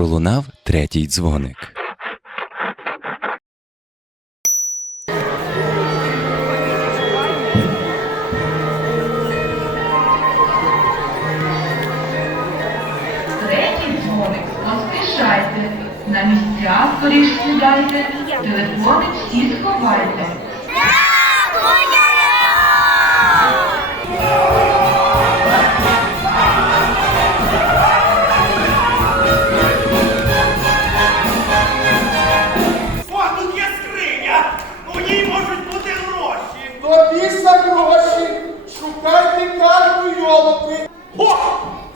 пролунав третій дзвоник. Дзвоник, поспішайте. На місця скоріш сідайте, телефони всі сховайте. За гроші шукайте карту йолопи. О!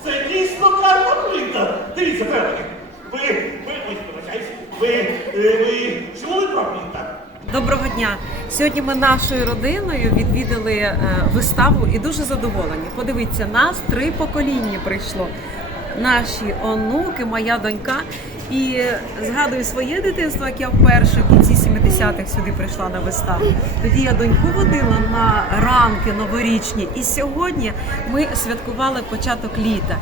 Це дійсно карта плита! Дивіться, Федоре, ви, ви, ой, вибачаюсь, ви, е, ви чули про плита? Доброго дня! Сьогодні ми нашою родиною відвідали е, виставу і дуже задоволені. Подивіться, нас три покоління прийшло. Наші онуки, моя донька. І згадую своє дитинство, як я вперше в кінці 70-х сюди прийшла на виставу. Тоді я доньку водила на ранки новорічні. І сьогодні ми святкували початок літа.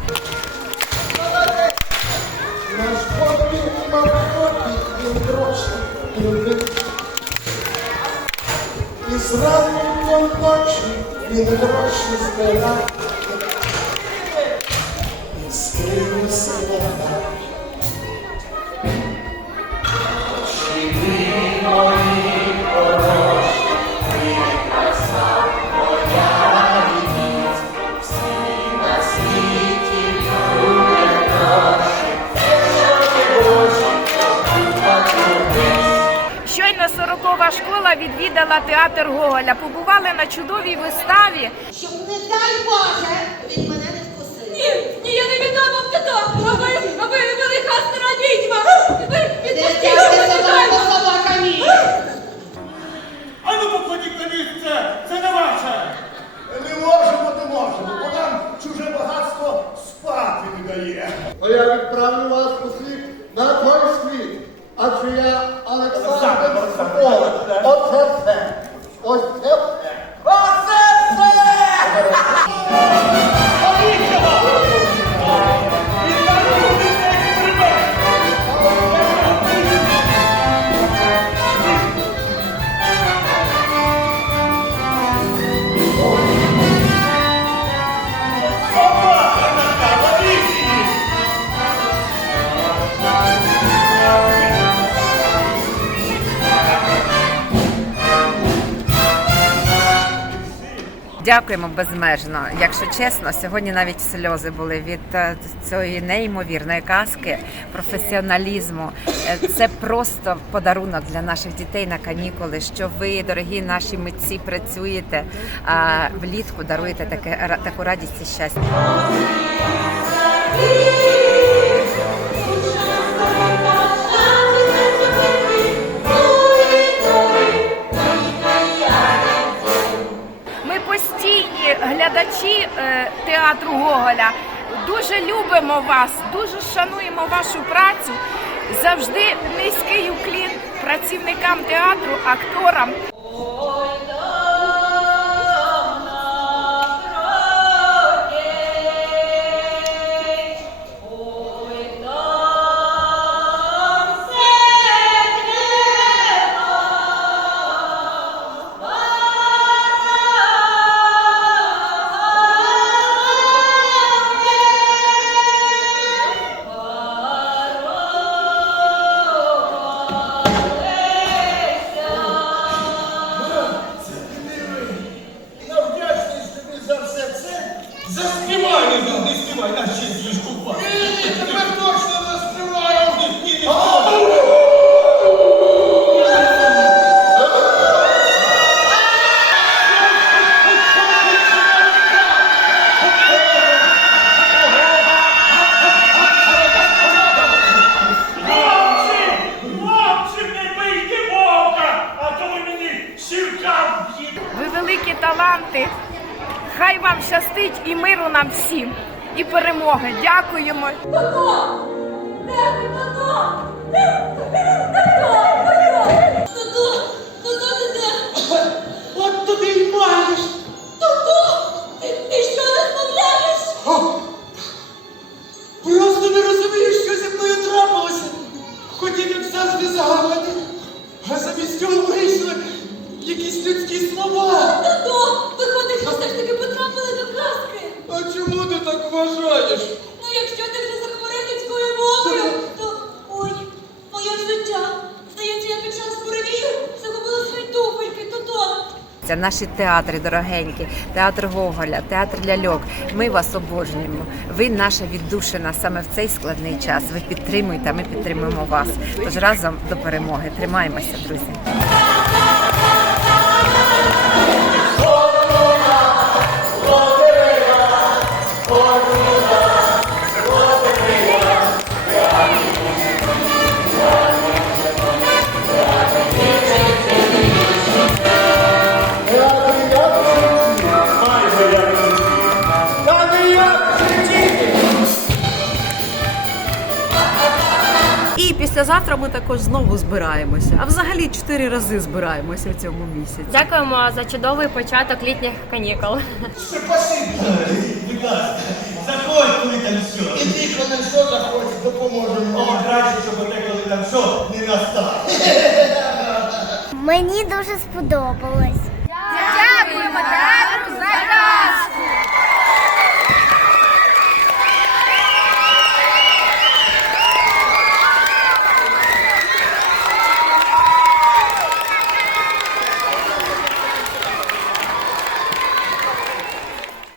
І зранку до ночі він гроші збирав. Відвідала театр Гоголя. Побували на чудовій виставі. щоб не дай Боже, Ось Дякуємо безмежно. Якщо чесно, сьогодні навіть сльози були від е, цієї неймовірної казки, професіоналізму. Е, Це просто подарунок для наших дітей на канікули. Що ви, дорогі наші митці, працюєте а влітку даруєте таке таку радість і щастя. Театру. Дуже любимо вас, дуже шануємо вашу працю. Завжди низький уклін працівникам театру, акторам. Вам щастить і миру нам всім, і перемоги. Дякуємо. Тато! Тато? Тато! бажаєш? Ну, якщо ти вже захворів людською мовою, то ой, моє життя. Здається, я під час буревію загубила свої туфельки додому. Це наші театри дорогенькі, театр Гоголя, театр ляльок. Ми вас обожнюємо. Ви наша віддушина саме в цей складний час. Ви підтримуєте, а ми підтримуємо вас. Тож разом до перемоги. Тримаємося, друзі. І післязавтра ми також знову збираємося. А взагалі чотири рази збираємося в цьому місяці. Дякуємо за чудовий початок літніх канікул. Ще. Будь ласка, заходь, коли там що. Іди, коли що захочеш, допоможемо. О, краще, щоб коли там що, не настав. Мені дуже сподобалось.